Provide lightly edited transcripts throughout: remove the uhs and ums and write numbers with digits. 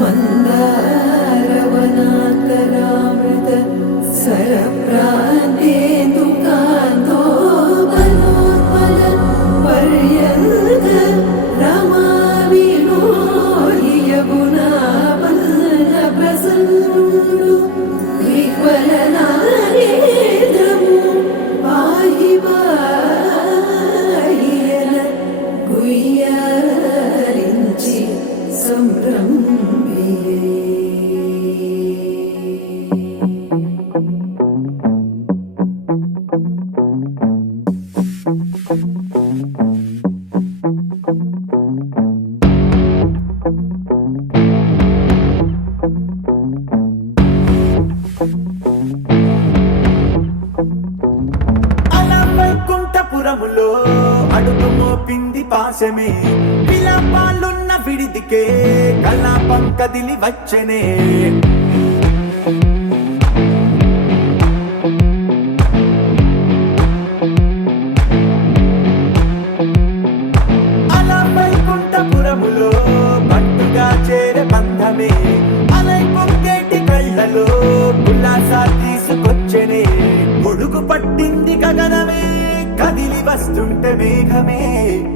मन्दारवनान्तरामृत सरप्रान्तेन्दुकान्तो मनोन्मल पर्यन्त रमाविनो यमुनावल्ल प्रसन्नुडु विह्वलनारेन्द्रमु पाहि पाहियन गुह्यालिंचि संभ्रम्भिये వైకుంఠపురములో అడుగు మోపింది పాశమే విలాపాలున్న విడిదికే కలాపం కదిలి వచ్చనే అలా వైకుంఠపురములో పట్టుగా చేరే బంధమే అలై పొంగేటి కళ్ళలో ఉల్లాసా తీసుకొచ్చనే గొడుగు పట్టింది గగనమే కదిలి వస్తుంటే మేఘమే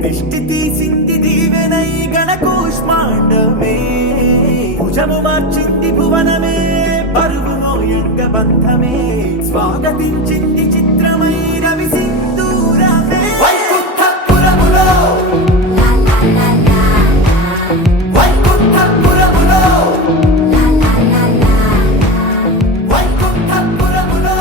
దిష్టి తీసింది దీవెనై గణకూష్మాండమే భుజము మార్చింది భువనమే పరువు మోయంగ బంధమే స్వాగతించింది చిత్రమై రవి సింధూరమే వైకుంఠపురములో వైకుంఠపురములో వైకుంఠపురములో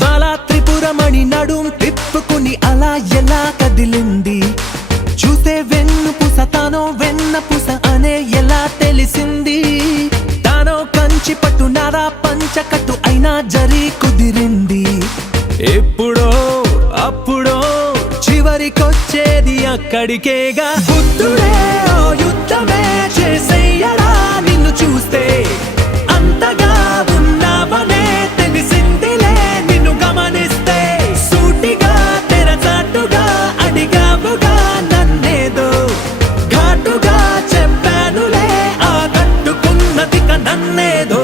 బాలా త్రిపురమణి నడుం తిప్పుకుని అలా ఎలా కదిలింది చూసే వెన్నుపూస తానో వెన్నపూస అనే ఎలా తెలిసింది తానో కంచి పట్టు నారా పంచకట్టు అయినా జరి కుదిరింది ఎప్పుడో అప్పుడో చివరికొచ్చేది అక్కడికేగా బుద్ధుడే ఓ యుద్ధమే చేసేయడా నిన్ను చూస్తే అంతగా ఉన్నావనే తెలిసిందిలే నిన్ను గమనిస్తే సూటిగా తెరచాటుగా అడిగావుగా నన్నేదో ఘాటుగా చెప్పానులే ఆ కట్టుకున్నదిక నన్నేదో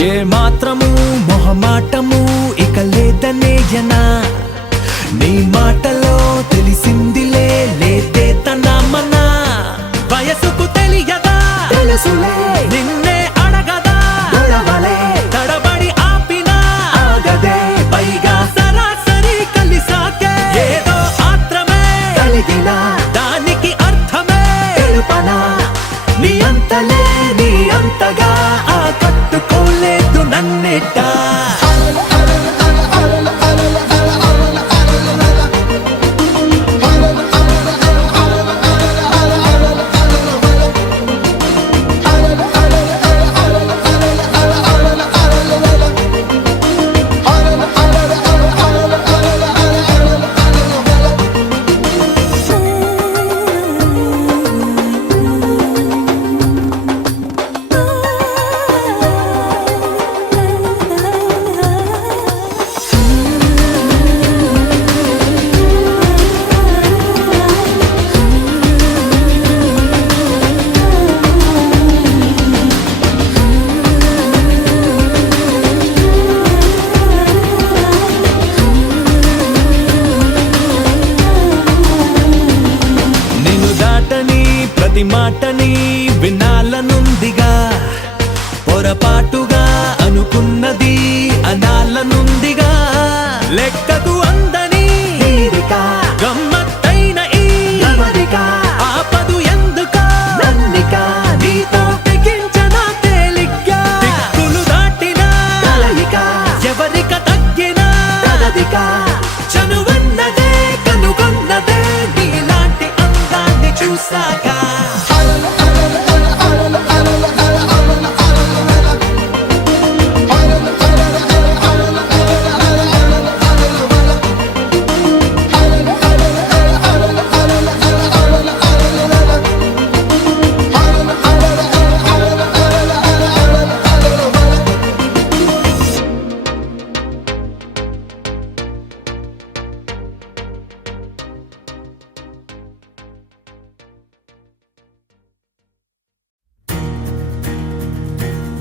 ఏ మాత్రము మొహమాటము ఇక లేదనేయనా నీ మాటలో తెలిసిందిలే లేదే తన మన వయసుకు తెలియదా తెలుసులే నిన్నే అడగదా గొడవలే తడబడి ఆపినా ఆగదే పైగా సరాసరి కలిసాకే ఏదో ఆత్రమే కలిగిన దానికి అర్థమే తెలుపనా నీ అంతలే నీ అంతగా ఆ కట్టుకోలేదు నన్నేట ప్రతి మాటని వినాలనుందిగా, పొరపాటుగా అనుకున్నది అనాలనుందిగా. లెక్కకు అందని గమ్మత్తైన ఈ ఆపదు ఎందుకా నన్నికా, నీతో తెగించనా తేలిగ్గా. దిక్కులు దాటిన ఎవరిక తగ్గిన చనువన్నదే కనుగొన్నదే నీలాంటి అందాన్ని చూసాక.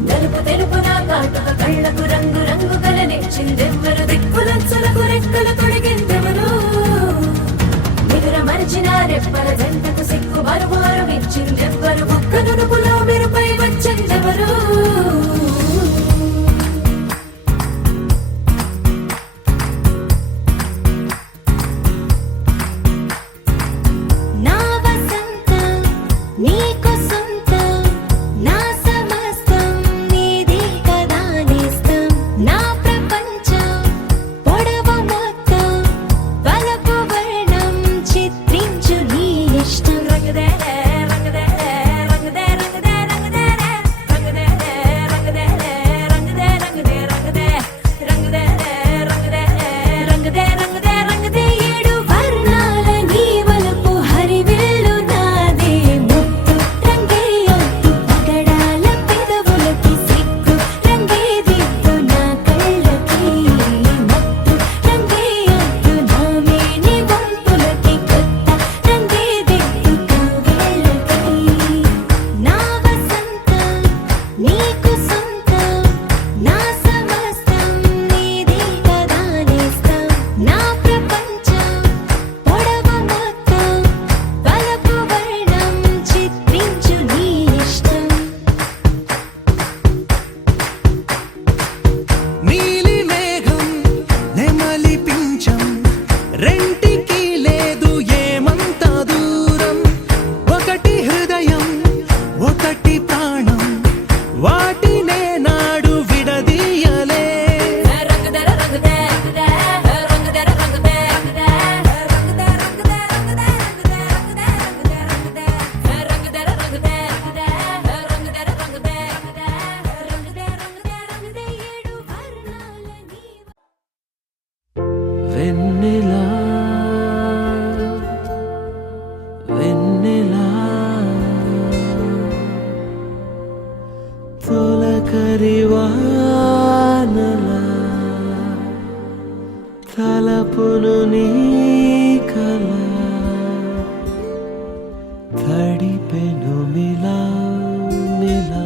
నలుపు తెలుపున కాటుక కళ్ళకు రంగు రంగు కలనిచ్చిందెవ్వరు, దిక్కులచ్చలకు రెక్కలు తొడిగిందెవరు, నిదుర మరిచిన రెప్పల జంటకు సిగ్గు మరుమారు ఇచ్చిందెవ్వరు, ఒక్క నునుపులో మెరుపై వచ్చిందెవరు. నా వసంతం నీకు సొంతం, నా సమస్తం నీది కదా నేస్తం, నా ప్రపంచం పొడవు మొత్తం వలపు వర్ణం చిత్రించు నీ ఇష్టం. రంగుదే రంగుదే రంగుదే రంగుదే రంగుదే రంగుదే రంగుదే రంగుదే రంగుదే రంగుదే రంగుదే రంగుదే రంగుదే రంగుదే రంగుదే ఏడు వర్ణాల నీ వలపు హరివిల్లు నాదే, ముత్తు రంగే ఒత్తు పగడాల పెదవులకి సిగ్గు రంగే దిద్దు నా కళ్ళకి, మత్తు రంగే ఒత్తు నా మేని వంపులకి, కొత్త రంగే దిద్దు కౌగిళ్ళకి. నా వసంతం నీకు సొంతం, నా సమస్తం నీది కదా నేస్తం, నా ప్రపంచం పొడవు మొత్తం వలపు వర్ణం చిత్రించు నీ ఇష్టం. నీలి మేఘం నెమలి పించం రెంటికి లేదు ఏమంత దూరం, ఒకటి హృదయం ఒకటి ప్రాణం వాటినే నాడు విడదీయలే. రంగుదే రంగుదే రంగుదే రంగుదే రంగుదే రంగుదే రంగుదే రంగుదే రంగుదే రంగుదే రంగుదే రంగుదే రంగుదే రంగుదే ఏడు వర్ణాల నీ వెన్నెలా వెన్నెలా తొలకరి వానలా తలపును నీ కల తడిపెను మిలా మిలా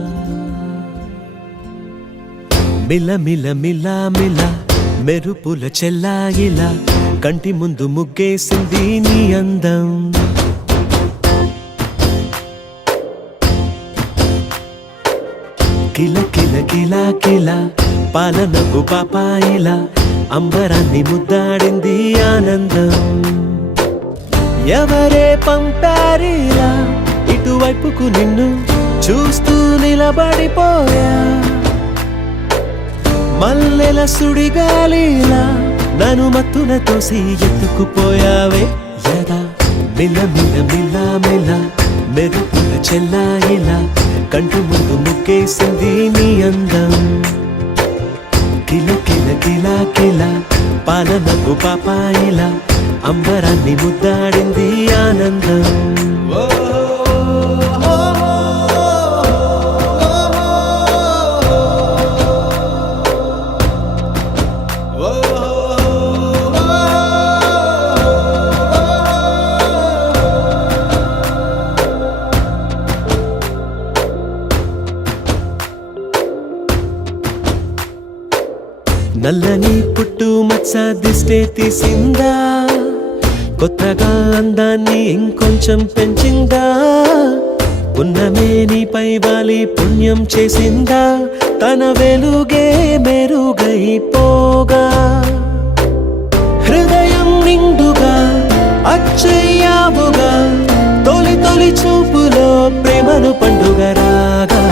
మిల మిల మిల మిల మెరుపుల చెల్లాయిలా కంటి ముందు ముగ్గేసింది నీ అందం. కిల కిల కిల కిల పాలనపు పాపాయిలా అంబరాన్ని ముద్దాడింది ఆనందం. ఎవరే పంపారిలా ఇటువైపుకు నిన్ను చూస్తూ నిలబడిపోయా, మల్లెల సుడిగాలిలా నన్ను మత్తున తోసి ఎత్తుకుపోయావే. యదా మిల మిల మిల మిల మెరుపుల చెల్లాయిలా కంటి ముందు ముగ్గేసింది నీ అందం. కిల కిల కిల కిల పాలనపు పాపాయిలా అంబరాన్ని ముద్దాడింది ఆనందం. నల్లని పుట్టు మచ్చ దిష్టే తీసిందా, కొత్తగా అందాన్ని ఇంకొంచెం పెంచిందా, పున్నమే నీపై వాలి పుణ్యం చేసిందా తన వెలుగే మెరుగైపోగా హృదయం నిండుగా అచ్చయ్యావుగా తొలి తొలి చూపులో ప్రేమను పండుగ రాగా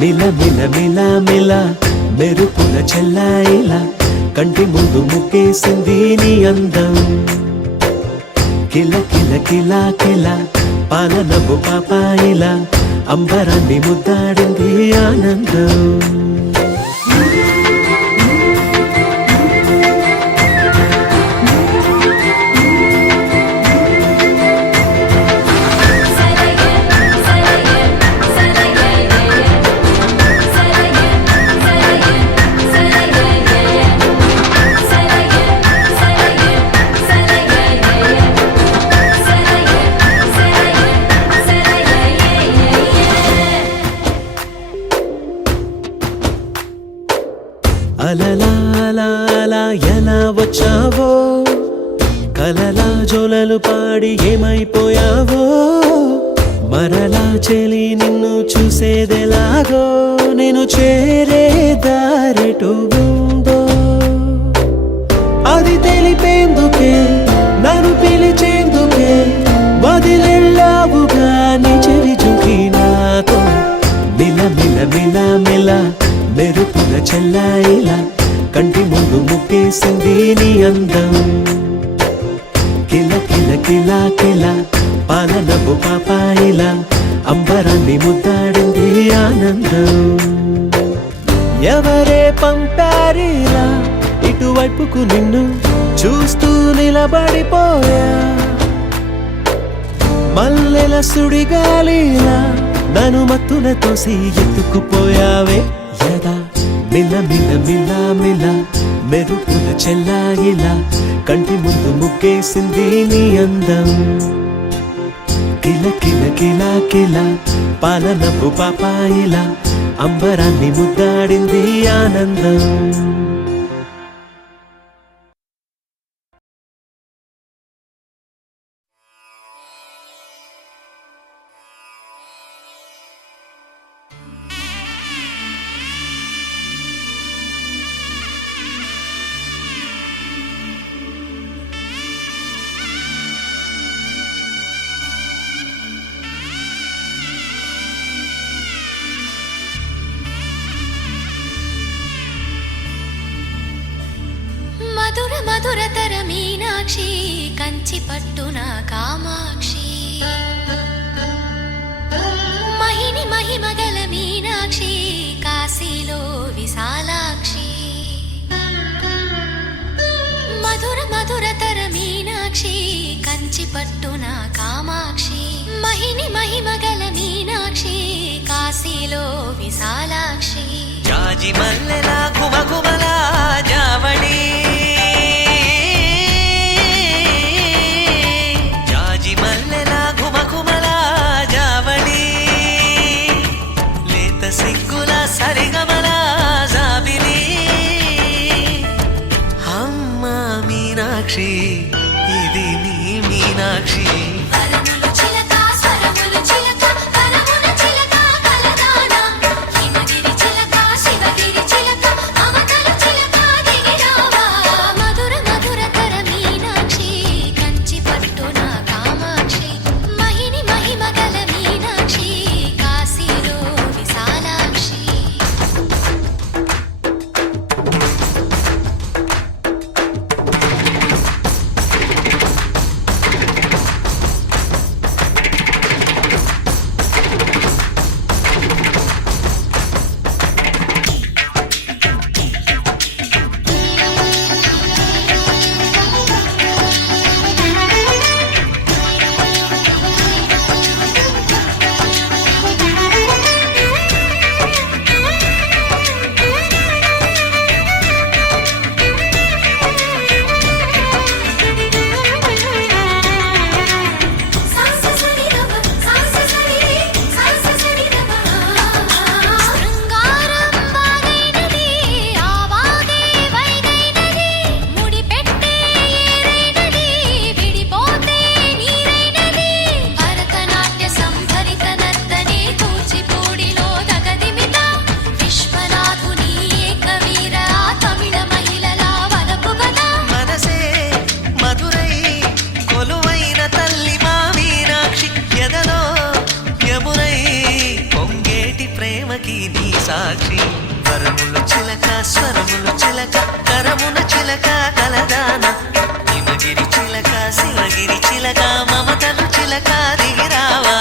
మిల మిల మిల మిల మెరుపుల చెల్లాయిలా కంటి ముందు ముక్కేసింది నీ అందం కిల కిల కిల కిల పాలనపు పాపాయిలా అంబరాన్ని ముద్దాడింది ఆనందం అలలా అలా అలా ఎలా వచ్చావో కలలా జోలలు పాడి ఏమైపోయావో మరలా చెలి నిన్ను చూసేదెలాగో నేను చేరే దారెటు ఉందో అది తెలిపేందుకే నన్ను పిలిచేందుకే వదిలెళ్ళావుగా నీ చెవి చుకి నాతో మిల మిల మిల మిల మెరుపుల చెల్లాయిలా కంటి ముందు ముక్కేసింది నీ అందం కిల కిల కిల కిల పాలనపు పాపాయిలా అంబరాన్ని ముద్దాడింది ఆనందం ఎవరే పంపారిలా ఇటువైపుకు నిన్ను చూస్తూ నిలబడిపోయా మల్లెల సుడిగాలిలా నన్ను మత్తున తోసి ఎత్తుకుపోయావే యదా మిల మిల మిల మిల మెరుపుల చెల్లాయిలా కంటి ముందు ముక్కేసింది నీ అందం కిల కిల కిల కిల పాలనపు పాపాయిలా అంబరాన్ని ముద్దాడింది ఆనందం మధుర మధురతర మీనాక్షి కంచి పట్టున కామాక్షి మహిని మహిమగల మీనాక్షి కాశీలో విశాలాక్షి మధుర మధురతర మీనాక్షి కంచి పట్టున కామాక్షి మహిని మహిమగల మీనాక్షి కాశీలో విశాలాక్షి జాజి మల్లెల గుమగుమల జావళి జాజి మల్లెల గుమగుమల జావళి లేత సిగ్గుల సరిగమల జాబిలి అమ్మ మీనాక్షి ఇది నీ మీనాక్షి పదములు చిలక స్వరములు చిలక కరమున చిలక కలదాన హిమగిరి చిలక శివగిరి చిలక మమతలు చిలక దిగిరావా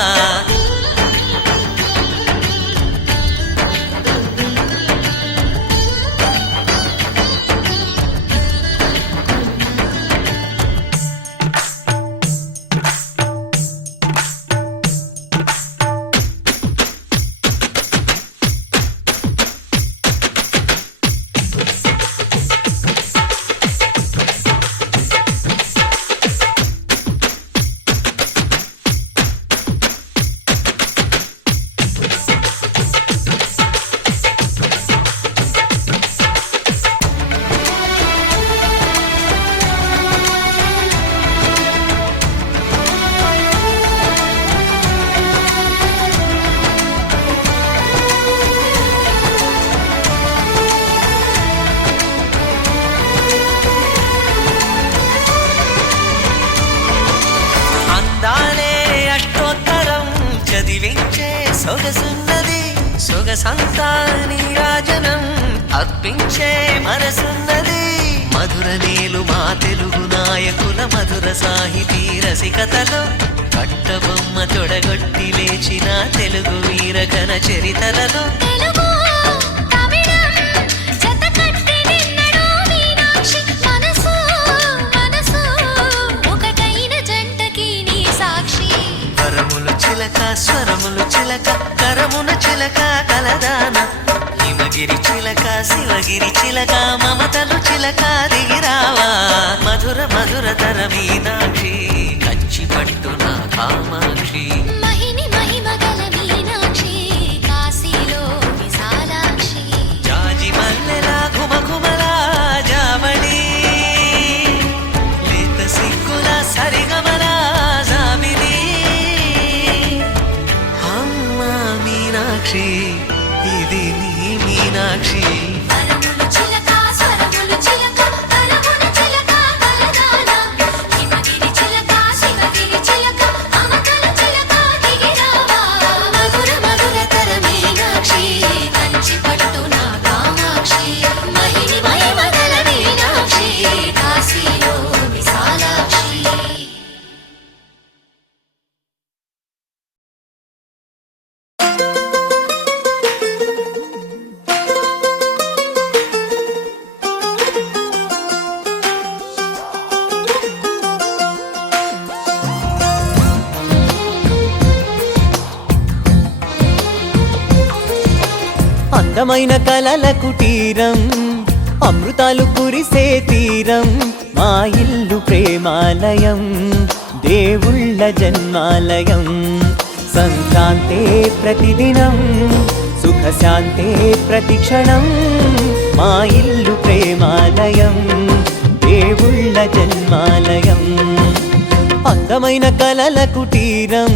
అందాలే అష్టోత్తరం చదివించే సొగసున్నది సొగసంతా నీరాజనం అర్పించే మనసున్నది మధుర నీలు మా తెలుగు నాయకుల మధుర సాహితీ రసికతలో కట్టబొమ్మ తొడగొట్టి లేచిన తెలుగు వీరగణ చరితలలో తెలుగు తమిళం జతకట్టి నిన్నడు మీనాక్షి మనసు మనసు ఒకటైన జంటకి నీ సాక్షి పరములు చిలక స్వరములు చిలక కరమున చిలక కలదాన హిమగిరి చిలక శివగిరి చిలక మమతలు చిలక దిగిరావా మధుర మధుర తర మీనాక్షి కంచి పట్టున కామాక్షి మహిని మహిమగల మీనాక్షి కాశీలో విశాలాక్షి జాజి మల్లెలా ఘుమఘుమలా జావళి లేత సిగ్గుల సరిగమలా జాబిలి అమ్మా మీనాక్షి ఇది నీ మీనాక్షి పరములు చిలక స్వరములు చిలక కరమున చిలక కలదాన హిమగిరి చిలక శివగిరి చిలక మమతల చిలక దిగిరావా మధుర మధుర తర మీనాక్షి కంచి పట్టున కామాక్షి మహిని మహిమగల మీనాక్షి కాశీలో విశాలాక్షి అందమైన కలల కుటీరం అమృతాలు కురిసే తీరం మా ఇల్లు ప్రేమాలయం దేవుళ్ళ జన్మాలయం సంక్రాంతే ప్రతిదినం సుఖశాంతే ప్రతిక్షణం మా ఇల్లు ప్రేమాలయం దేవుళ్ళ జన్మాలయం అందమైన కలల కుటీరం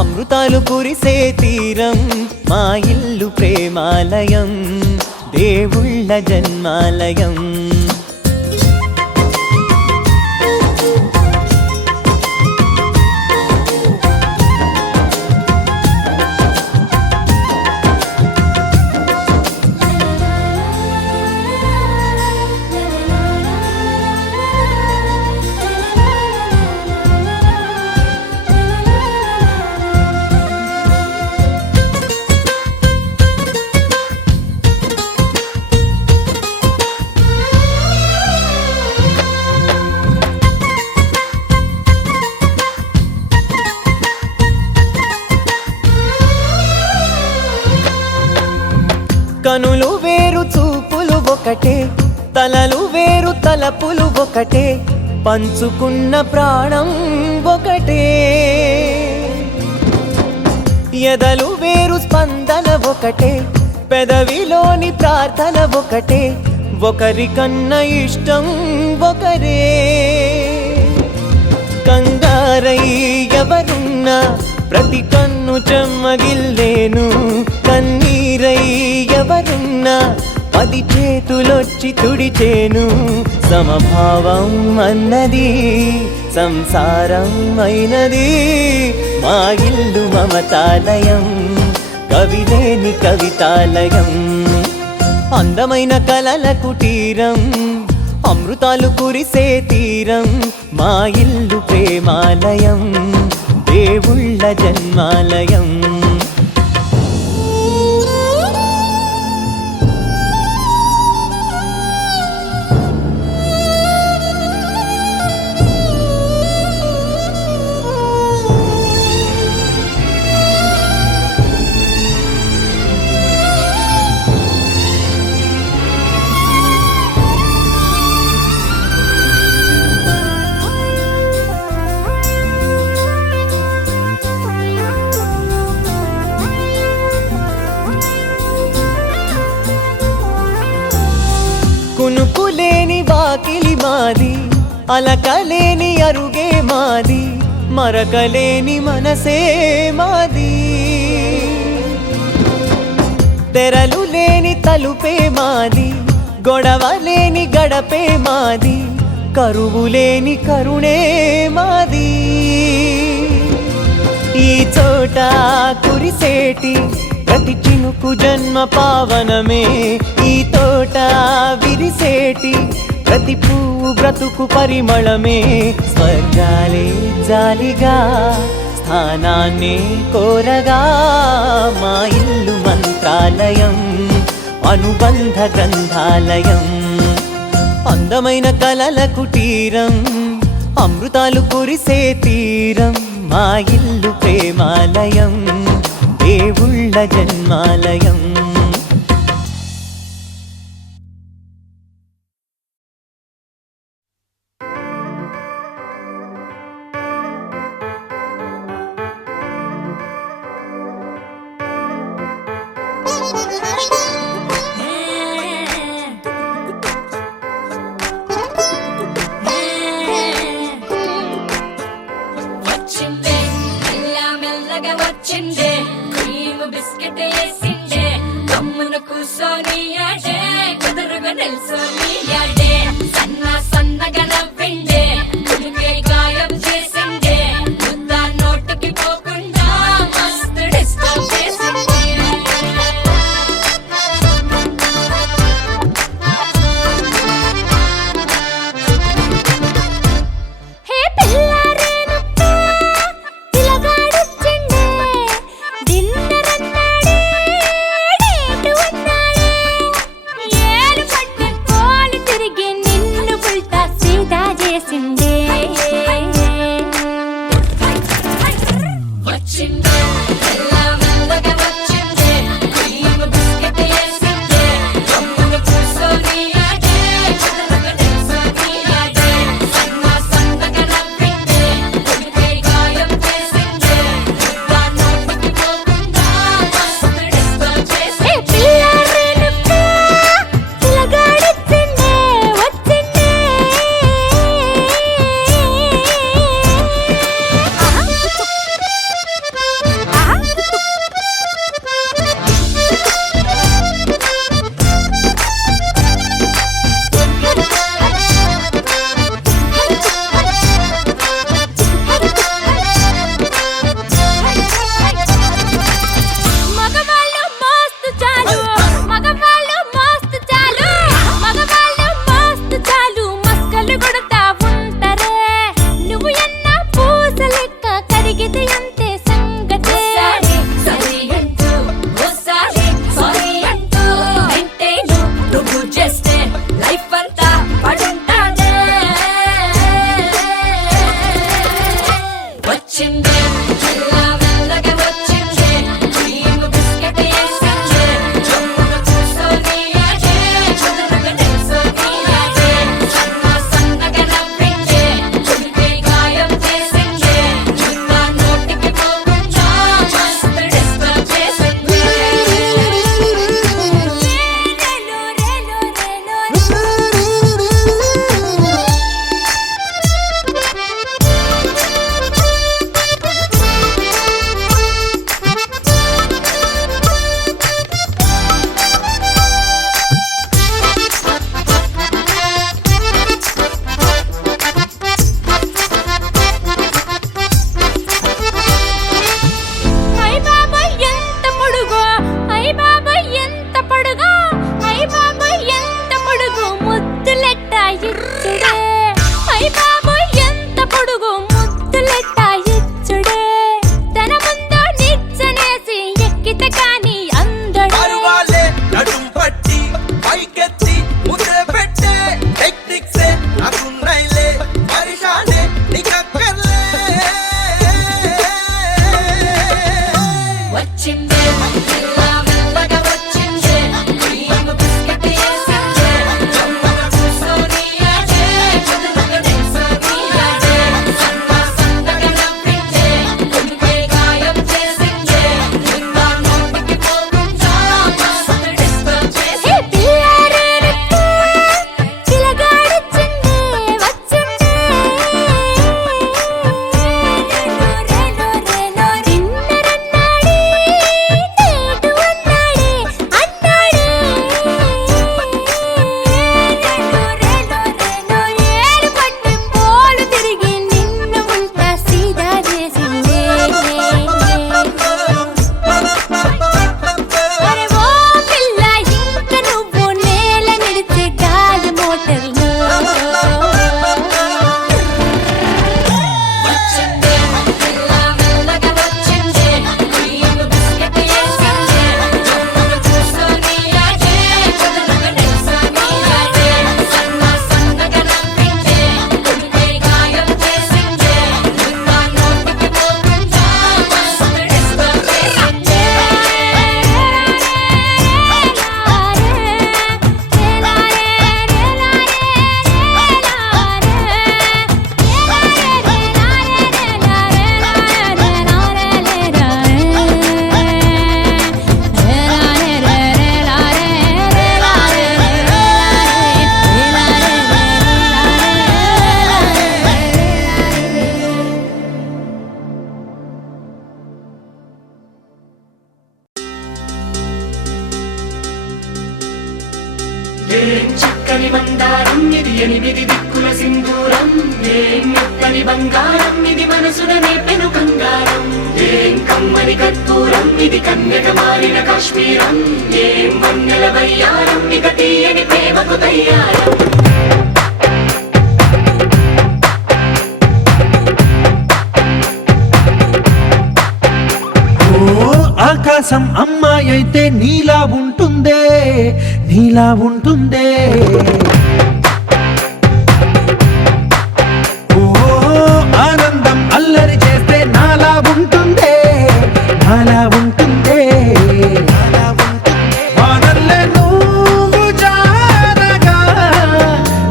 అమృతాలు కురిసే తీరం మా ఇల్లు ప్రేమాలయం దేవుళ్ళ జన్మాలయం కనులు వేరు చూపులు ఒకటే తలలు వేరు తలపులు ఒకటే పంచుకున్న ప్రాణం ఒకటే ఎదలు వేరు స్పందన ఒకటే పెదవిలోని ప్రార్థన ఒకటే ఒకరికన్నా ఇష్టం ఒకరే కంగారై ఎవరున్నా ప్రతి కన్ను చెమ్మగిల్లేను కన్నీరై ఎవరున్నా 10 చేతులొచ్చి తుడిచేను సమభావం అన్నది సంసారం అయినది మా ఇల్లు మమతాలయం కవిలేని కవితాలయం అందమైన కలల కుటీరం అమృతాలు కురిసే తీరం మా ఇల్లు ప్రేమాలయం దేవుళ్ళ జన్మాలయం కునుకులేని వాకిలి మాది అలకలేని అరుగే మాది మరకలేని మనసే మాది తెరలు లేని తలుపే మాది గొడవలేని గడపే మాది కరువులేని కరుణే మాది ఈ చోట కురిసేటి ప్రతి చినుకు జన్మ పావనమే ఈ తోట విరిసేటి ప్రతి పువ్వు బ్రతుకు పరిమళమే స్వర్గాలే జాలిగా స్థానాన్ని కోరగా మా ఇల్లు మంత్రాలయం అనుబంధ గ్రంథాలయం అందమైన కలల కుటీరం అమృతాలు కురిసే తీరం మా ఇల్లు ప్రేమాలయం దేవుళ్ళ జన్మాలయం వచ్చిందే మెల్ల మెల్లగా వచ్చిందే క్రీమ్ బిస్కెట్ వేసిందే గమ్మున కూసోని ఆడే కుదురుగా నిల్సోని ఆడే సన్నగా నవ్విండే కుడికే గాయం చేసిందే ముద్ద నోటికి పోకుండా మస్తు డిస్టర్బ్ చేసిందే హే పిల్లారేనప్ప పిలగాడొచ్చిండే డిన్నర్ అన్నాడే డేటు అన్నాడే ఏలు పట్టుకోని చక్కని మందారం ఇది ఎనిమిది దిక్కుల సింధూరం ఏం మెత్తని బంగారం ఇది మనసున నేపెను కంగారం ఏం కమ్మని కర్పూరం ఇది కన్యక మారిన కాశ్మీరం ఏం వన్నెల వయ్యారం ఇక తీయని ప్రేమకు తయ్యారం ఆకాశం అమ్మాయి అయితే నీలా ఉంటుందే నీలా ఉంటుందే ఓ ఆనందం అల్లరి చేస్తే నాలా ఉంటుందే నాలా ఉంటుందే వానల్లే నువ్వు జారగా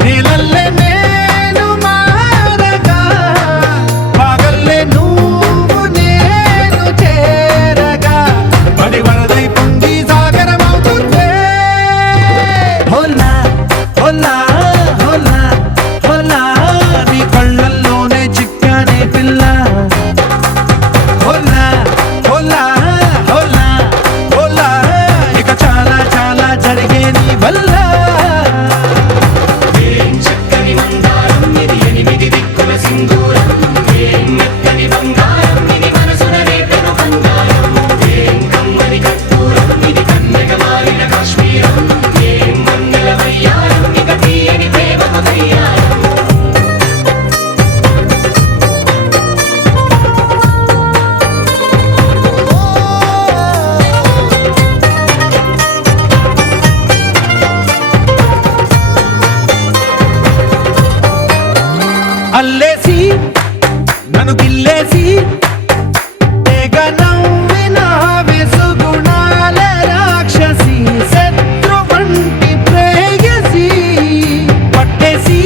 నీలల్లే నేను మారగా పగల్లే నువ్వు నేను చేరగా పడి వరదై పొంగి సాగరమవుతుందే హోలా హోలా హోలా హోలా నీ కళ్ళల్లోనే చిక్కానే పిల్ల హోలా హోలా హోలా హోలా ఇక చాలా చాలా జరిగే నీ వల్ల ఏం చక్కని మందారం ఇది ఎనిమిది దిక్కుల సింధూరం ఏం మెత్తని బంగారం ఇది మనసున రేపెను బంగారం ఏం కమ్మని కర్పూరం ఇది కన్యక మారిన కాశ్మీరం ఏం వన్నెల వయ్యారం ఇక తీయని ప్రేమకు తయ్యారం అల్లేసి నన్ను గిల్లేసి తెగ నవ్విన వెసుగుణాల రాక్షసి శత్రు వంటి ప్రేయసి పట్టేసి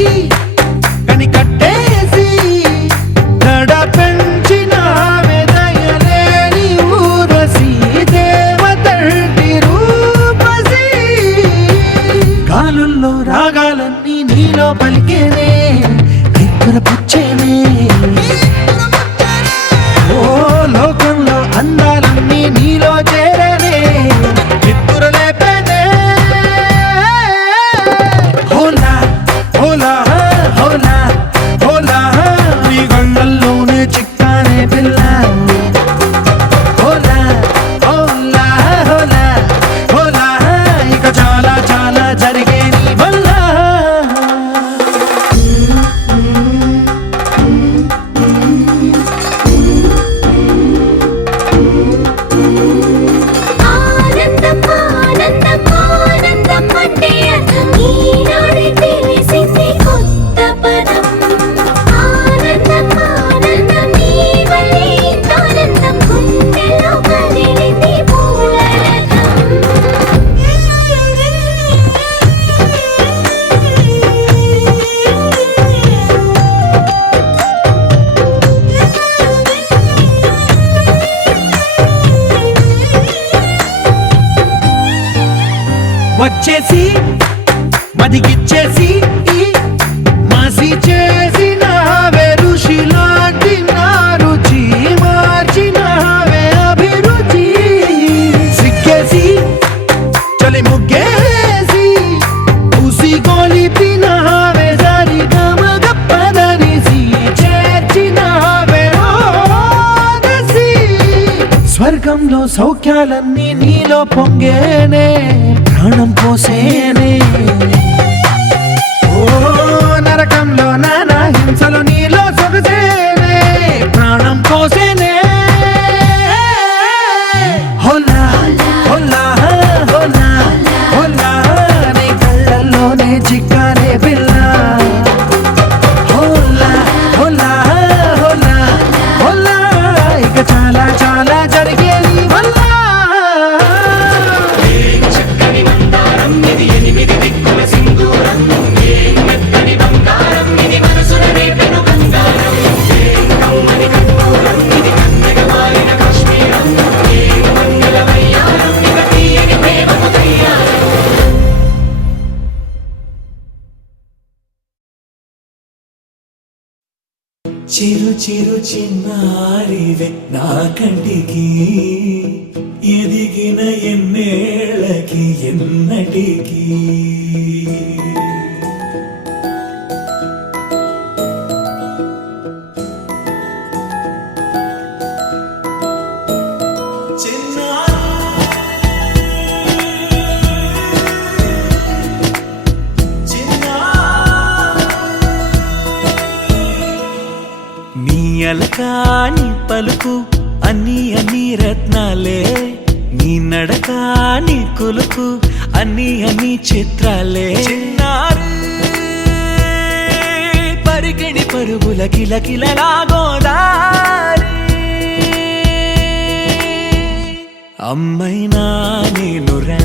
కని కట్టేసి దడ పెంచిన వెదయలేని ఊరసి దేవతంటి రూపసి గాలుల్లో రాగాలన్నీ నీలో పలికేనే పుచ్చేనే ఓ లోకంలో అందాలన్నీ నీలో చేరనే నిద్ర లేపేనే హోలా హోలా హోలా హోలా నీ గంగల్లోనే చిక్కానే పిల్ల హోలా హోలా హోలా హోలా ఇక చాలా చాలా జరిగే నీ వల్ల ఆనందం ఆనందం ఆనందం అంటే అర్థం ఈనాడే తెలిసింది కొత్త పదం ఆనందం ఆనందం నీ వల్లే ఇంత ఆనందం గుండెలో కదిలింది పూల వచ్చేసి మదిగిచ్చేసి మాసి చేసినావే ఋషిలాంటి నా రుచి మార్చినావే అభిరుచి సిక్కేసి చలి ముగ్గేసి పూసి గొలిపినావే సరి గమగప్పదనిసి చేర్చినావే ఓదసి స్వర్గంలో సౌఖ్యాలన్నీ నీలో పొంగేనే ప్రాణం పోసేనే ఓ నరకంలో నానా హింసలు నీలో సొగసేనే ప్రాణం పోసేనే హోలా హోలా హోలా హోలా నీ కళ్ళల్లోనే చిక్కానే పిల్ల హోలా హోలా హోలా హోలా ఇక చాలా చాలా జరిగే నీ వల్ల చక్కని మందారం ఇది ఎనిమిది దిక్కుల సింధూరం ఏం మెత్తని బంగారం ఇది మనసున రేపెను బంగారం ఏం కమ్మని కర్పూరం ఇది కన్యక మారిన కాశ్మీరం ఏం వన్నెల వయ్యారం ఇక తీయని ప్రేమకు తయ్యారం చిరు చిరు చిన్నారివే నా కంటికి ఎదిగిన ఎన్నేళ్ళకి ఎన్నటికి నీ అలకా నీ పలుకు అన్ని అన్ని రత్నాలే నీ నడక నీ కొలుకు అన్ని అన్ని చిత్రాలే చిన్నారి పరికిణి పరుగుల కిలకిలలా గోదారి అమ్మైనా నేనురా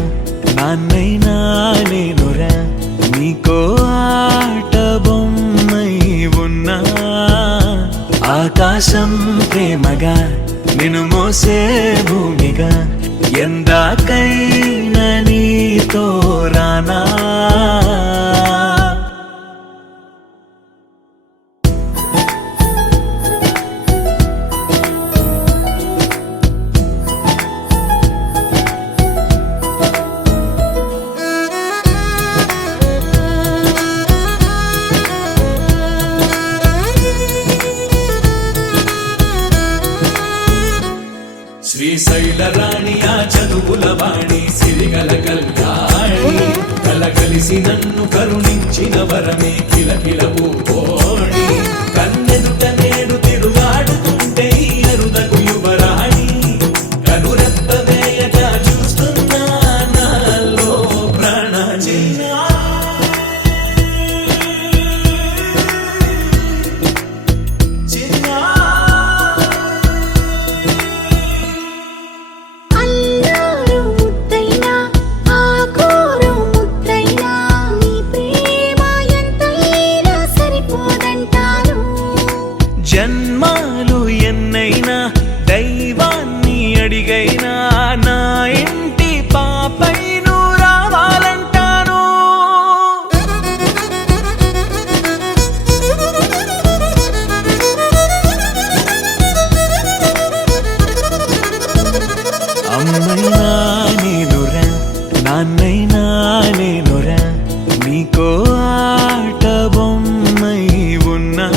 నాన్నైనా నేనురా నీకో ఆట బొమ్మై ఉన్నా ఆకాశం ప్రేమగా నిన్ను మోసే భూమిగా ఎందాకైనా నీతో రానా శ్రీశైల రాణియా చదువుల వాణి సిరిగల కల్యాణి కలగలిసి నన్ను కరుణించిన వరమే కిలకిలవు ఓణి కన్నెదుట నేడు తిరుగాడుతుంటే ఈ అరుదకు యువరాణి కనురెప్ప వేయక చూస్తున్నా నాలో ప్రాణ అల్లారు ముద్దైనా ఆకోరు ముద్దైనా నీ ప్రేమ ఎంతైనా సరిపోదంటారు జన్మాలు ఎన్నైనా దైవాన్ని అడిగైనా నా ఇంటి పాపై నువ్వు రావాలంటాను అమ్మైనా నేనురా నాన్నైనా నేనురా నీకో ఆట బొమ్మై ఉన్నా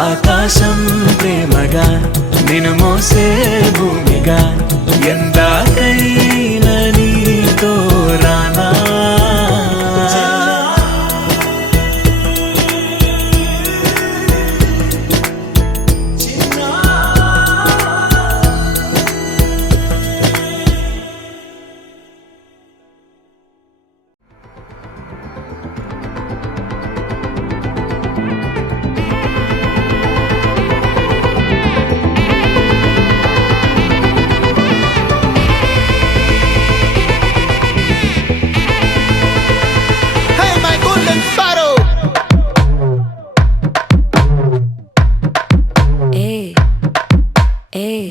ఆకాశం ప్రేమగా నిన్ను మోసే భూమిగా ఎందాకైనా నీతో రానా Hey, my golden sparrow!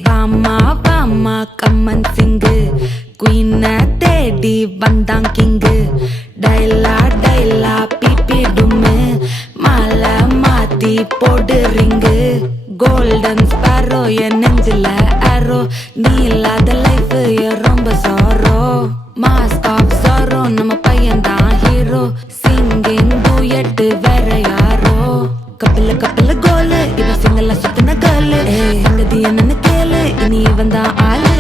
வாமா கம்மன் சிங்கு குயின தேடி வந்தான் கிங்கு டைலா டைலா பிபி டும்மு மாலை மாத்தி போடு ரிங்கு கோல்டன் ஸ்பாரோ என் நெஞ்சில ஆரோ நீ இல்லாத லைஃப் ரொம்ப சாரோ மாஸ்க் ஆஃப் சாரோ நம்ம பையன் தான் ஹீரோ சிங்கிங் டூயட் வேற யாரோ கப்பில கப்பில கோலு இவ சிங்கல சுத்தின கேளு சங்கதி என்னன்னு கேளு இனி இவன் தான் ஆளு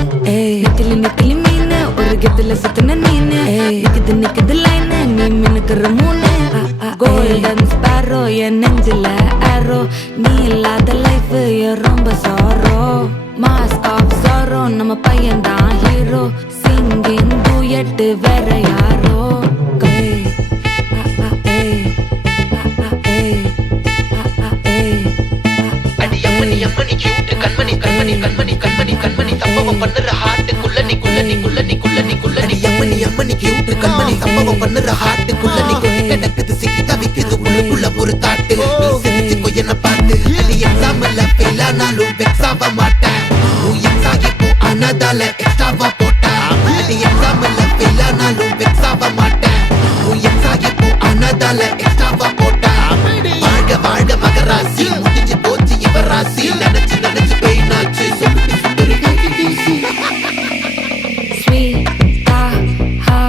நெத்திலி நெத்திலி மீனு ஒரு கெத்துல சுத்தின நீனு நிக்குது நிக்குது லைனு நீ மினுக்குற மூணு கோல்டன் ஸ்பாரோ என் நெஞ்சில ஆரோ நீ இல்லாத லைஃப் ரொம்ப சாரோ மாஸ்க் ஆஃப் சாரோ நம்ம பையன் தான் ஹீரோ சிங்கிங் டூயட் வேற யாரோ அடி அம்மனி அம்மனி கியூட் கண்மணி கண்மணி கண்மணி கண்மணி கண்மணி சம்பவம் பண்ணுற ஹார்ட்டுக்குள்ள நீ குள்ள நீ குள்ள நீ குள்ள நீ குள்ள நீ அம்மனி அம்மனி கியூட் கண்மணி சம்பவம் பண்ணுற ஹார்ட்டுக்குள்ள நீ கிடக்குது சிக்கி தவிக்குது உள்ளுக்குள்ள ஒரு தாட்டு நீ சிரிச்சுக்கோ என்ன பார்த்து நீ எக்ஸாம்ல ஃபெயில் ஆனாலும் வெக்ஸ் ஆக மாட்டேன் நீ எக்ஸாகி போ ஆனதால எக்ஸ்ட்ராவா போட்டா நீ எக்ஸாம்ல ஃபெயில் ஆனாலும் வெக்ஸ் ஆக மாட்டேன் நீ எக்ஸாகி போ ஆனதால எக்ஸ்ட்ராவா போட்டா வாழ்க வாழ்க மகராசி முடிஞ்சு போச்சு இவ ராசி நினைச்சு நினைச்சு பெயினாச்சு சொல்லிட்டு சுந்தரி ஸ்வீட்டா ஹா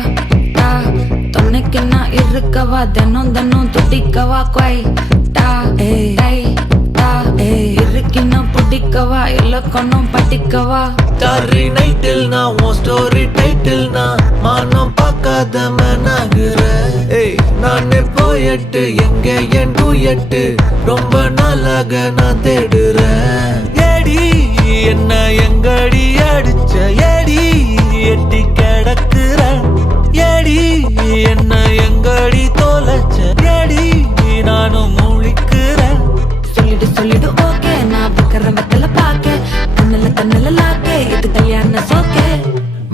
டா துணைக்கு நான் இருக்கவா தினம் தினம் துடிக்கவா குவை டா டை டா இருக்கினா பிடிக்கவா இலக்கணம் படிக்கவா Starry night நான் உன் ஸ்டோரி டைட்டில் நான் மானம் பார்க்காத மேனாகிற ஏய் நானே போயட்டு எங்க என் டூயட்டு ரொம்ப நாளாக நான் தேடுறேன். ஏடி என்ன எங்கடி அடிச்ச ஏடி எட்டி கிடக்குற ஏடி என்ன எங்கடி தொலைச்ச ஏடி நானும் முழிக்கிறேன். சொல்லிடு ஓகே நான் வைக்கிற வெத்தல பாக்க தன்னல லாக்கே இது கல்யாண சோக்கே.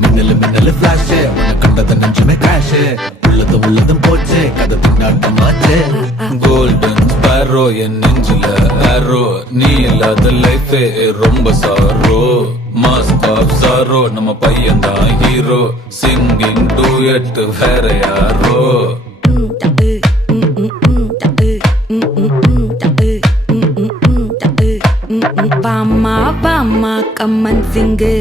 மின்னலு ஃபிளாஷ் உன்னை கண்டத நெஞ்சுமே கிராஷ் உள்ளதும் போச்சு கதை திண்டாட்டமாச்சு. கோல்டன் ஸ்பேரோ என் நெஞ்சில ஆரோ நீ இல்லாத லைஃபே ரொம்ப சாரோ. மாஸ்க் ஆஃப் சாரோ நம்ம பையன் தான் ஹீரோ சிங்கிங் டூயட் வேற யாரோ. வாமா கம்மன் சிங்கு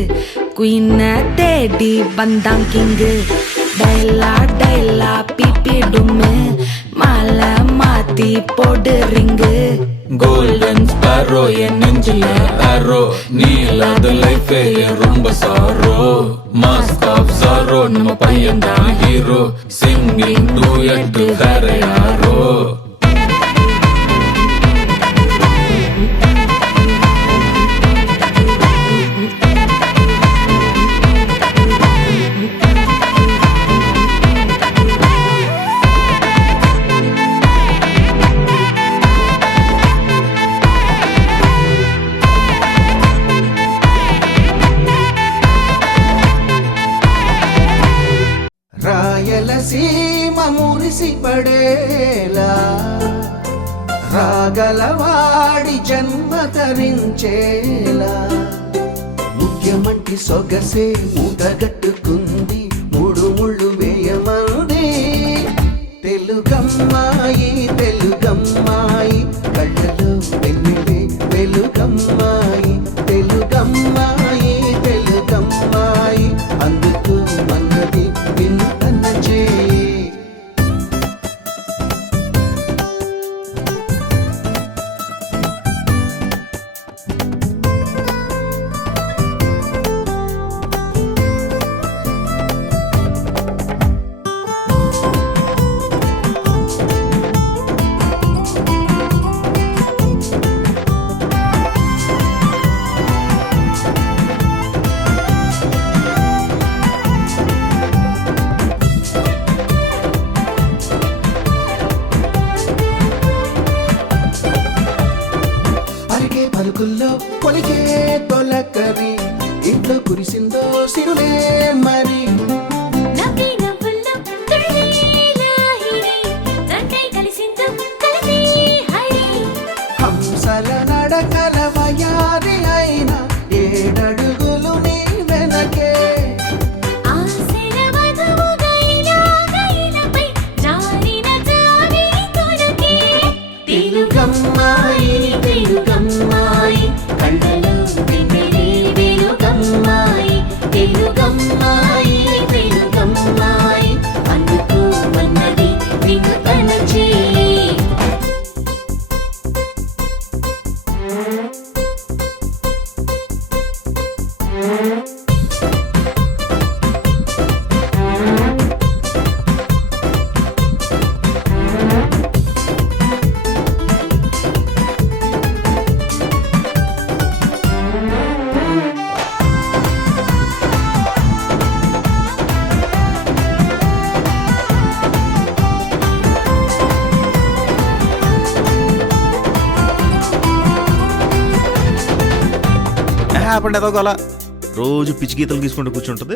குயின தேடி வந்தான் கிங்கு. டைலா பிபிடுமே மாலை மாத்தி போடு ரிங்கு. கோல்டன் ஸ்பேரோ என் நெஞ்சில ஆரோ நீ இல்லாத லைஃபே ரொம்ப சாரோ. மாஸ்க் ஆஃப் சாரோ நம்ம பையன் தான் ஹீரோ சிங்கிங் டூயட் வேற யாரோ. రాయలసీమ మురిసి పడేలా రాగలవాడి జన్మ తరించేలా ముఖ్యమంటి సొగసే మూటగట్టుకుంది మూడు ముళ్ళు వేయమంది. తెలుగమ్మాయి కళ్ళలో వెన్నెలే వెలుగమ్మాయి. తెలుగమ్మాయి అందుకు మన్నది వింతన చేయి. పలుకుల్లో పొలికే తొలకరి ఇంట్లో కురిసిందో సిరులే మరి. హంసల నడకల వయారి అయిన ఏడడుగులు నీ వెనకే. తెలుగమ్మాయి కళ్ళలో వెన్నెలే వెలుగమ్మాయి. తెలుగమ్మాయి అందుకు మన్నది వింతన చేయి. హ్యాపండి ఎదగోలా రోజు పిచ్చి గీతలు గీసుకుంటూ కూర్చుంటుంది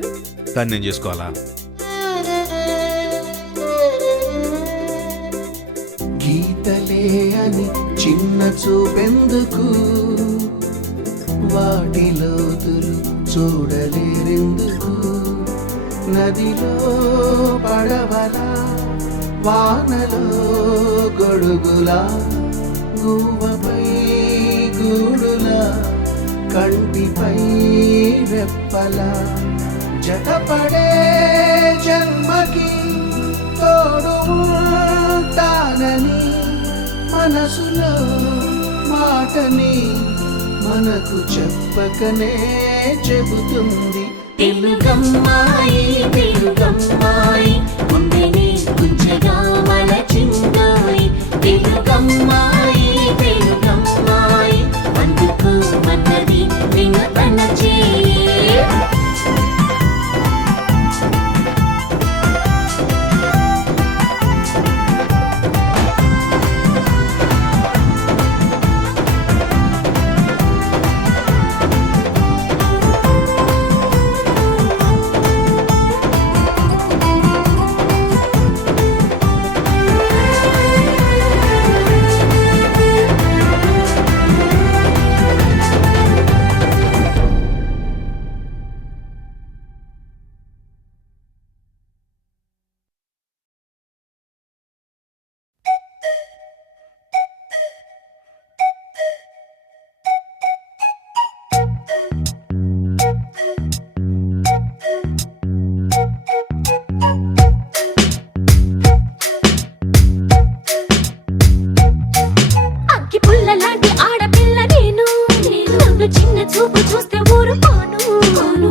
కానీ నేను చేసుకోవాలా. గీతలే అని చిన్న చూపెందుకు వాటిలోతులు చూడలేరెందుకు. నదిలో పడవలా వానలో గొడుగులా గువ్వపై గూడులా కంటిపై రెప్పలా జతపడే జన్మకి తోడు ఉంటానని మనసులో మాటని మనకు చెప్పకనే చెబుతుంది. తెలుగమ్మాయి ముందే నీ కుంచెగా మలచ వెలుగమ్మాయి వెలుగమ్మాయి అందుకు మన్నది నిన్ను తన చేయి అగ్గి పుల్ల లాంటి ఆడపిల్ల నేను నన్ను చిన్న చూపు చూస్తే ఊరుకోను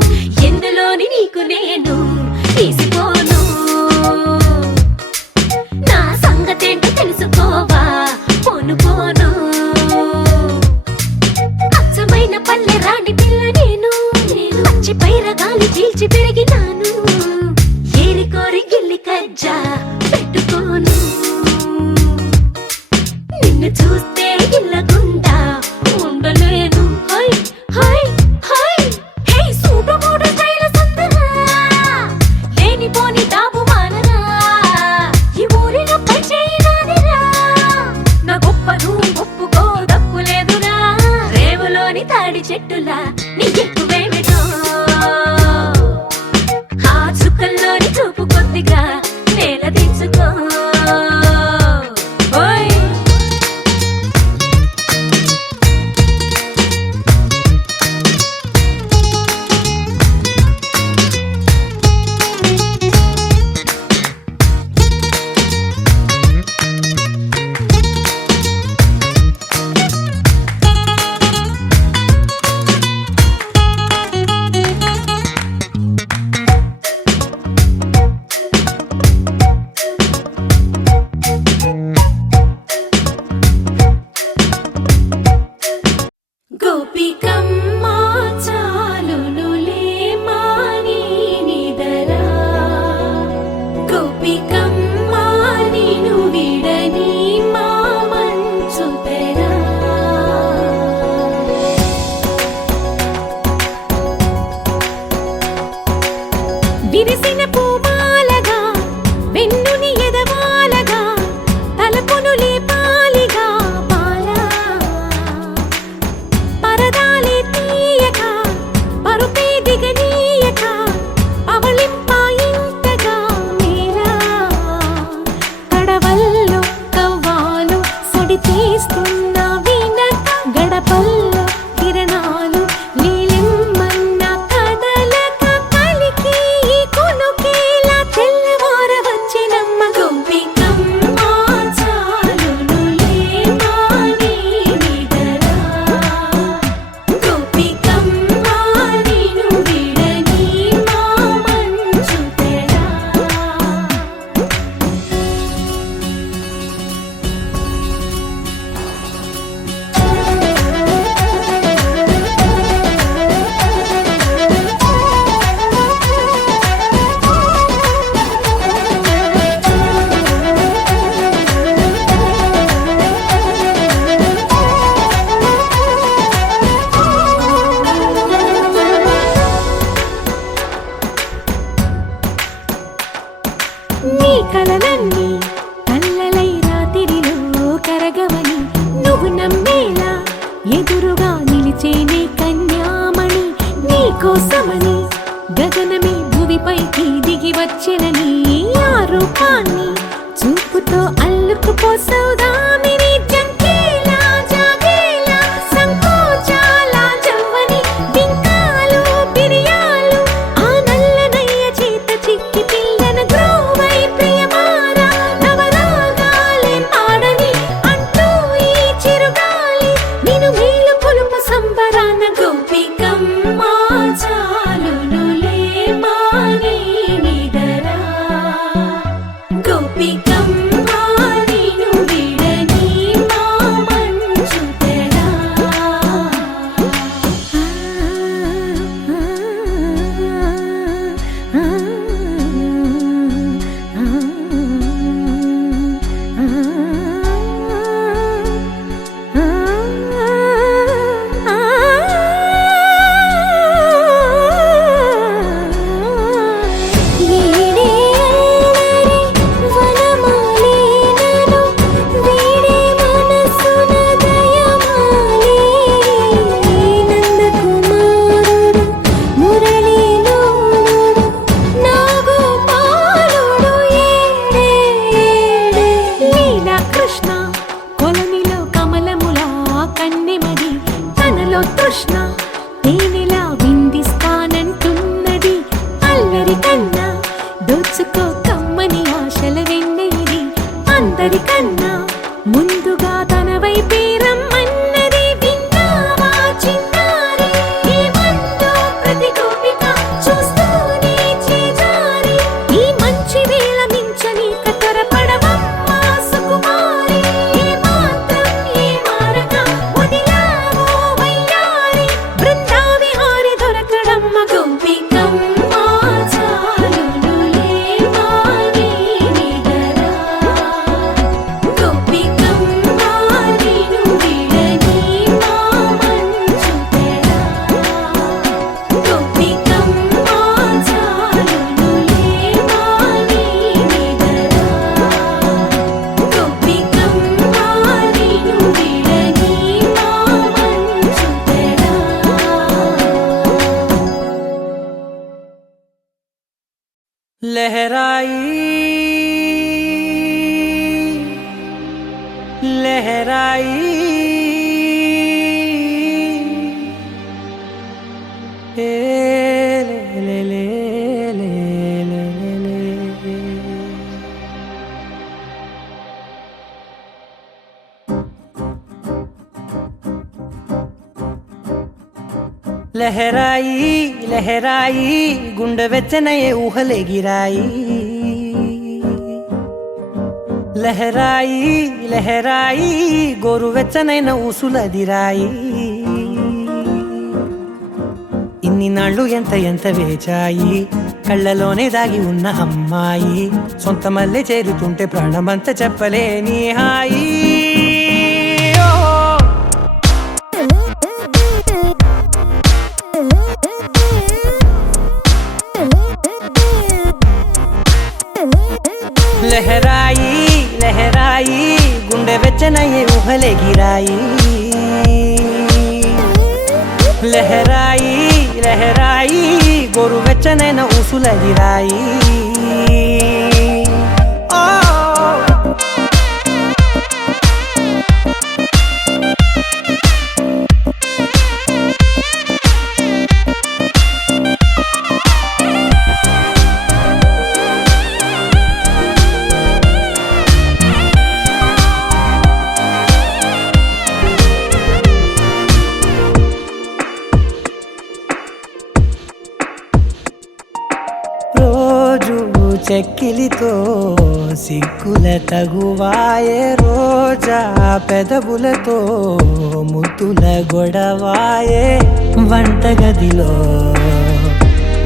ఎందులోని నీకు నేను తీసిపోను నా సంగతేంటో తెలుసుకోవా పోను పోను అచ్చమైన పల్లె రాణి పిల్ల నేను పచ్చి పైర గాలి చీల్చి పెరిగినాను ఏరి కోరి గిల్లి కజ్జా పెట్టుకోను నిన్ను చూస్తే ఇల్లగుండా ఉండలేను హై హై హై హే సూటు మూడు స్టైల్ సందరా లేనిపోని డాబు మానరా ఈ ఊరిలో పైచేయినాదిరా నా గొప్పను ఒప్పుకో తప్పులేదురా రేవులోని తాడి చెట్టులా నీ ఎక్కువేమిటో ఆ చుక్కల్లోని చూపు కొద్దిగా నేల దించుకో ఓయ్ గోపికమ్మ చాలునులే మాని నిదరా గోపికమ్మ నిను విడని మా మంచు తెరా విరిసిన పూమాలగా వెన్నుని ఎదవాలగా తలపును లేపాలిగా బాలా పరదాలే తీయక పరుపే దిగనీయక అవళింపాయింతగా మేరా కడవల్లో కవ్వాలు సడి తీస్తున్న వీణత గడపల్లో కిరణాలు నీలిమ్మన్న కదలక కలికి ఈ కొనుకేలా తెల్లవార వచ్చినమ్మ గోపికమ్మ చాలునులే మాని నిదరా గోపికమ్మ నిను విడని మా మంచు తెరా నీ కలలన్నీ కల్లలై రాత్రిలో కరగవని నువ్వు నమ్మేలా ఎదురుగా నిలిచేనే కన్యామణి నీ కోసమని గగనమే భూమిపైకి దిగి వచ్చెనని ఆ రూపాన్ని చూపుతో అల్లుకుపోసౌదామిని జంకేలా జాగేలా సంకోచాల జవ్వని బింకాలు బిరియాలు ఆ నల్లనయ్య చేత చిక్కి పిల్లన గ్రోవై ప్రియమారా నవరాగాలే పాడని అంటూ ఈ చిరుగాలి నిన్ను మేలు కొలుపు సంబరాన గోపికమ్మ చాలునులే మాని నిదరా గోపికమ్మ నిన్ను విడని నాలో తృష్ణ తేనెలా విందిస్తానంటున్నది అల్లరి కన్నా దోచుకో కమ్మని ఆశల వెన్నెయిది అందరికన్నా ముందుగా తన వైపే రమ్మన్నది విన్నావా చిన్నారి ఏమందో ప్రతి గోపిక చూస్తూనే చేజారి ఈ మంచి వేళ మించని కతరపడవమ్మా సుకుమారి ఏ మాత్రం ఏ మారక వదిలావో వయ్యారి బృందావిహారి దొరకడమ్మ గోపికమ్మ చాలునులే మాని నిదరా గోపికమ్మ నిను విడని మా మంచు తెరా గోపికమ్మ చాలునులే మాని నిదరా గోపికమ్మ నిను విడని మా మంచు తెరా लहराई ए ले ले ले ले ले ले लहराई लहराई गुंड వెచ్చనయే ఊహలే గిరాయి లహరాయి లహరాయి గోరువెచ్చనైన ఊసులదిరాయి ఇన్ని నాళ్ళు ఎంత ఎంత వేచాయి కళ్ళలోనే దాగి ఉన్న అమ్మాయి సొంత మల్లె చేరుతుంటే ప్రాణమంత చెప్పలేని హాయి ఓ లహరాయి లహరాయి గుండె వెచ్చనయ్యే ఊహలే గిరాయి లహరాయి లహరాయి గోరు వెచ్చనైన ఊసులదిరాయి ఓ రోజు చెక్కిలితో సిగ్గుల తగువాయే రోజా పెదవులతో ముద్దుల గొడవాయే వంటగదిలో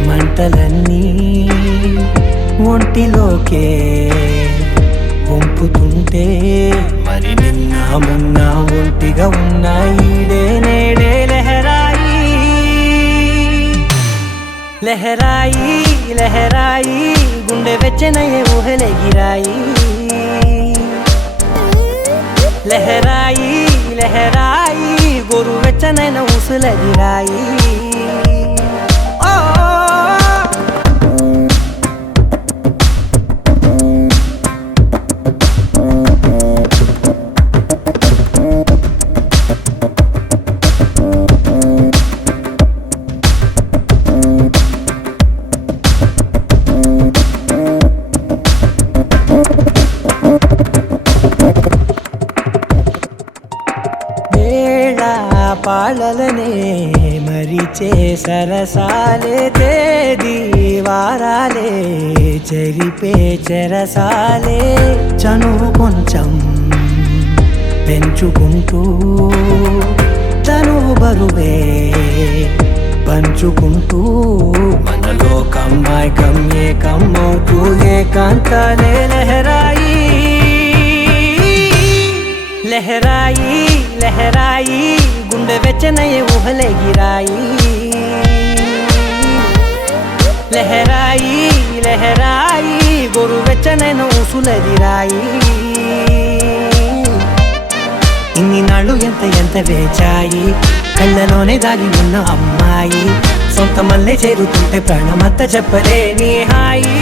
మంటలన్నీ ఒంటిలోకే వంపుతుంటే మరి నిన్న మొన్న ఒంటిగా ఉన్న ఈడే నేడే లహరాయి లహరాయి లహరాయి గుండె వెచ్చనయ్యే ఊహలే గిరాయి లహరాయి లహరాయి గోరు వెచ్చనైన ఊసులదిరాయి ఓ పాలలనే మరిచే సరసాలే తేదీ వారాలే చెరిపే చెరసాలే చనువు కొంచెం పెంచుకుంటూ చనువు బరువే పంచుకుంటూ మనలో కమ్మాయికం ఏకమవుతూ ఏకాంతాలే లహరాయి లహరాయి లహరాయి గుండె వెచ్చనయ్యే ఊహలే గిరాయి లహరాయి లహరాయి గోరు వెచ్చనైన ఊసులదిరాయి ఇన్ని నాళ్ళు ఎంత ఎంత వేచాయి కళ్ళలోనే దాగి ఉన్న అమ్మాయి సొంత మల్లె చేరుతుంటే ప్రాణమంత చెప్పలేని హాయి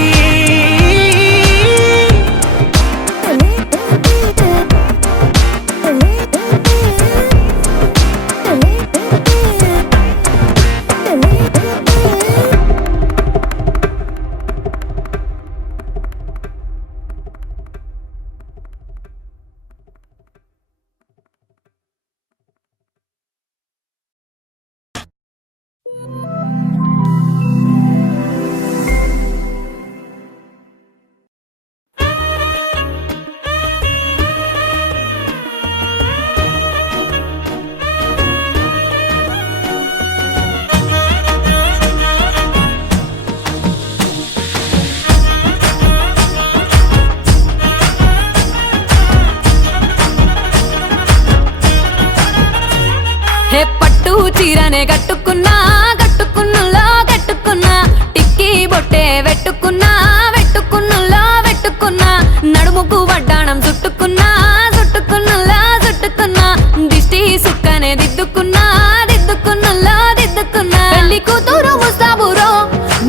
పట్టు చీరనే కట్టుకున్నా కట్టుకున్నులో కట్టుకున్నా టిక్కీ బొట్టే వెట్టుకున్నా వెట్టుకున్నులో వెట్టుకున్నా నడుముకు వడ్డాణం చుట్టుకున్నా చుట్టుకున్నులో చుట్టుకున్నా దిష్టి సుక్కనే దిద్దుకున్నా దిద్దుకున్నులో దిద్దుకున్నా పెళ్లి కూతురు వస్తావురో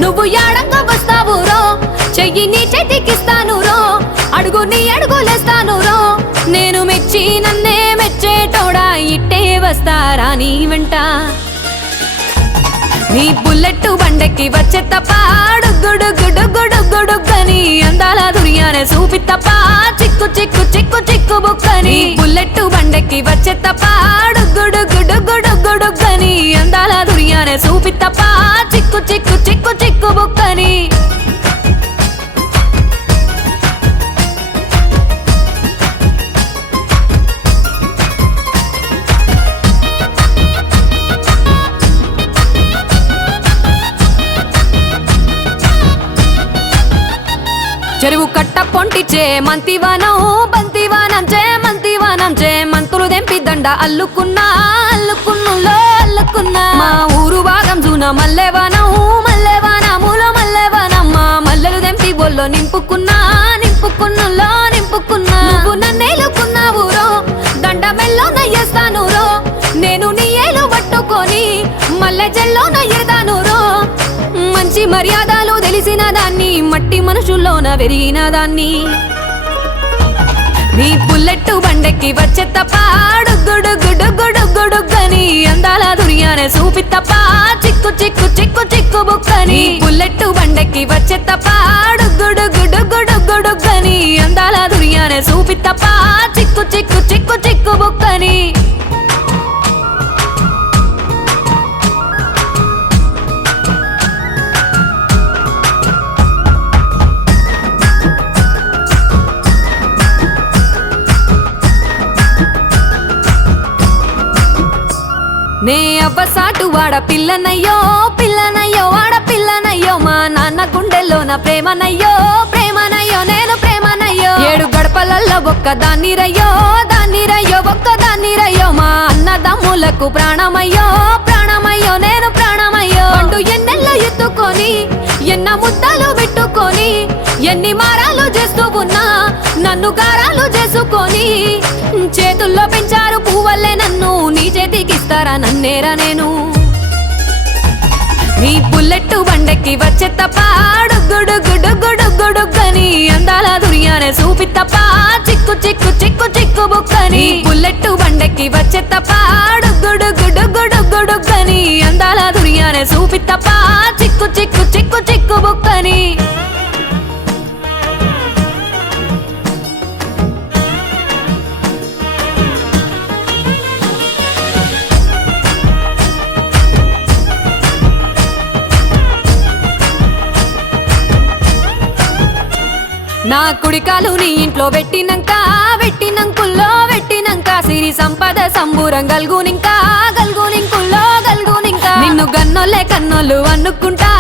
నువ్వు యాడంగా వస్తావురో చెయ్యి నీ చేతికిస్తాను రో అడుగు నీ అడుగులేస్తాను రో నేను మెచ్చి నన్నే మెచ్చేటోడా ఇట్టే వస్తారా నీ వెంట నీ బుల్లెట్ బండెక్కి వచ్చే తప్ప గుడుగుడుగుడుగుడుగుడుగని అందాల దునియానే చూపి తప్ప చిక్కు చిక్కు చిక్కు చిక్కు బుక్కని బుల్లెట్ బండెక్కి వచ్చే తప్ప గుడుగుడుగుడుగుడుగని అందాల దునియానే చూపి తప్ప చిక్కు చిక్కు చిక్కు చిక్కు బుక్కని చెరువు కట్ట పొంటిచే మంతివానం బంతివానం చే మంతివానం చే మంతులు దెంపి దండ అల్లుకున్నా అల్లుకున్నులో అల్లుకున్నా మా ఊరు భాగం జూన మల్లెవానం మల్లెవానములో మల్లెవానమ్మ మల్లెలు దెంపి బొల్లో నింపుకున్నా నింపుకున్నులో నింపుకున్నా నువ్వు నన్నేలుకున్నావు రో దండ మెల్లో నయ్యేస్తాను రో నేను నీ ఏలు పట్టుకొని మల్లె జల్లో నయ్యేదాను రో మంచి మర్యాదలు తెలిసిన దాన్ని మట్టి మనుషుల్లోన పెరిగిన దాన్ని నీ బుల్లెట్ బండెక్కి వచ్చే తప్ప గుడుగుడుగుడుగుడుగని అందాల దునియానే చూపి తప్ప చిక్కు చిక్కు చిక్కు చిక్కు బుక్కని బుల్లెట్ బండెక్కి వచ్చే తప్ప గుడుగుడుగుడుగుడుగని అందాల దునియానే చూపి తప్ప చిక్కు చిక్కు చిక్కు చిక్కు బుక్కని నే అవ్వసాటు వాడ పిల్లనయ్యో పిల్లనయ్యో వాడ పిల్లనయ్యో మా నాన్న గుండెల్లోన ప్రేమనయ్యో ప్రేమనయ్యో నేను ప్రేమనయ్యో 7 గడపలల్లో ఒక్క దాన్ని రయ్యో ఒక్క దాన్ని రయ్యో మా అన్నదమ్ములకు ప్రాణమయ్యో ప్రాణమయ్యో నేను ప్రాణమయ్యో అంటూ ఎన్నెల్లో ఎత్తుకొని ఎన్న ముద్దలు పెట్టుకొని ఎన్ని మారాలు చేస్తూ ఉన్నా నన్ను గారాలు చేసుకొని చేతుల్లో పెంచారు పువ్వల్లే నన్ను నీ చేతికిస్తారా నన్నేరా నేను నీ బుల్లెట్ బండెక్కి వచ్చే తప్ప గుడుగుడుగుడుగుడుగని అందాల దునియానే చూపి తప్ప చిక్కు చిక్కు చిక్కు చిక్కు బుక్కని బుల్లెట్ బండెక్కి వచ్చే తప్ప గుడుగుడుగుడుగుడుగని అందాల దునియానే చూపి తప్ప చిక్కు చిక్కు చిక్కు చిక్కు బుక్కని నా కుడికాలు నీ ఇంట్లో పెట్టినంక సిరి సంపద సంబూరం గల్గునింకా నిన్ను గన్నోలే కన్నోలు అనుకుంటా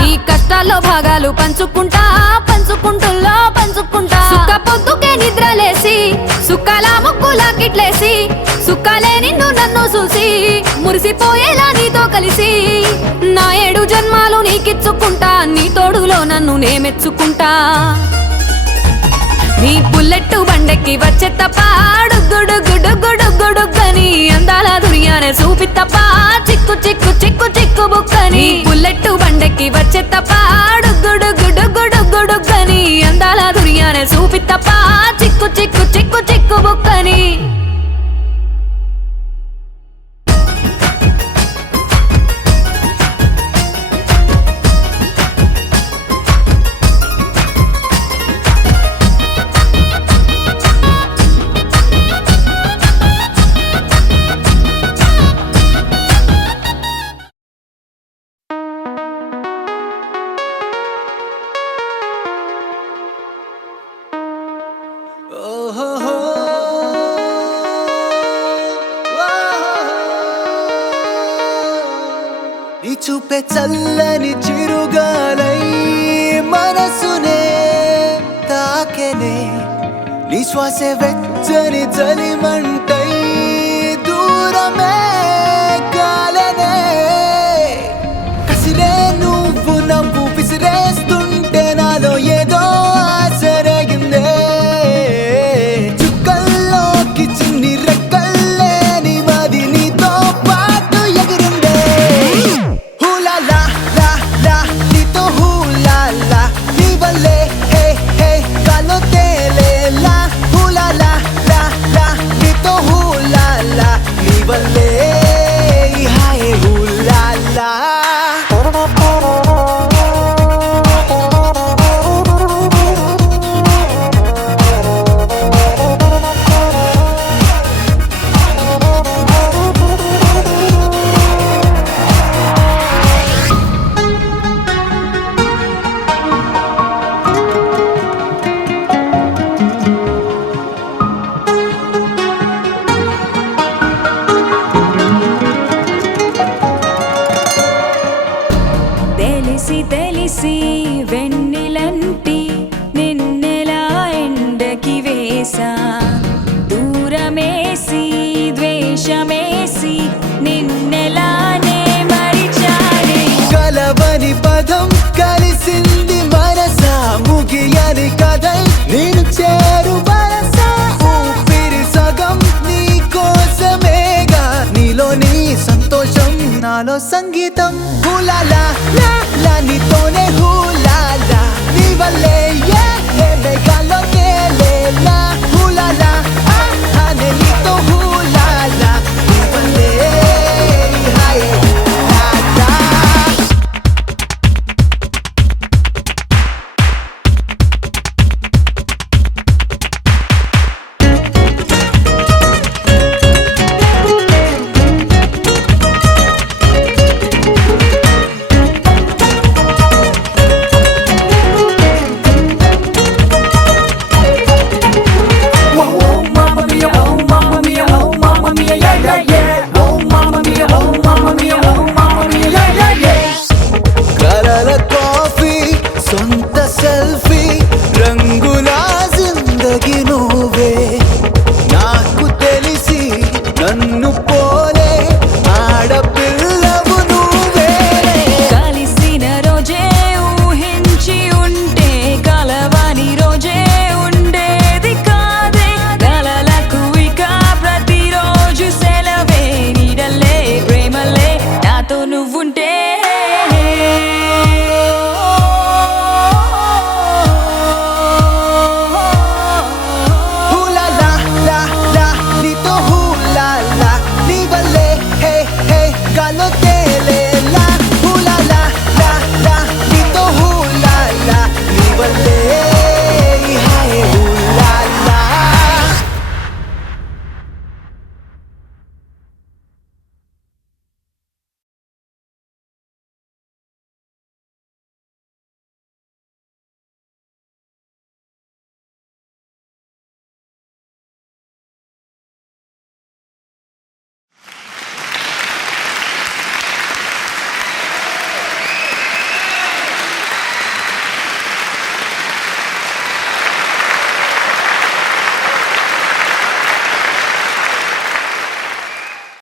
నీ కష్టాల్లో భాగాలు పంచుకుంటా సుఖ పొద్దుకే నిద్రలేసి సుఖాల ముక్కులా కిట్లేసి సుఖాలే నిన్ను నన్ను చూసి మురిసిపోయేలా నీతో కలిసి నా 7 జన్మాలు నీకిచ్చుకుంటా నీ తోడులో నన్ను నే మెచ్చుకుంటా నీ బుల్లెట్ బండెక్కి వచ్చే తప్ప గుడుగుడుగుడుగుడుగని అందాల దునియానే చూపి తప్ప చిక్కు చిక్కు చిక్కు చిక్కు బుక్కని బుల్లెట్ బండెక్కి వచ్చే తప్ప గుడుగుడుగుడుగుడుగని అందాల దునియానే చూపి తప్ప చిక్కు చిక్కు చిక్కు చిక్కు బుక్కని నీ చూపే చల్లని చిరుగాలై మనసునే తాకెనే నీ శ్వాసే వెచ్చని చలిమంటై వేసి వెన్నెలంటి నిన్నెలా ఎండకి వేసా దూరమేసి ద్వేషమేసి నిన్నెలానే మరిచాడే కలవని పదం కలిసింది మనసా ముగియని కథ నేను చేరు వరసా ఊపిరి సగం నీ కోసమేగా నీలో నీ సంతోషం నాలో సంగీతం హులాలా లా లా నీతోనే హులాలా నీ వల్లే ఏ మేఘాల్లో తేలేలా హులాలా అనే నీతో హులాలా నీ వల్లే హాయ్ లా కలల కాఫీ సొంత సెల్ఫీ రంగుల జిందగి నువ్వే నాకు తెలిసి నన్ను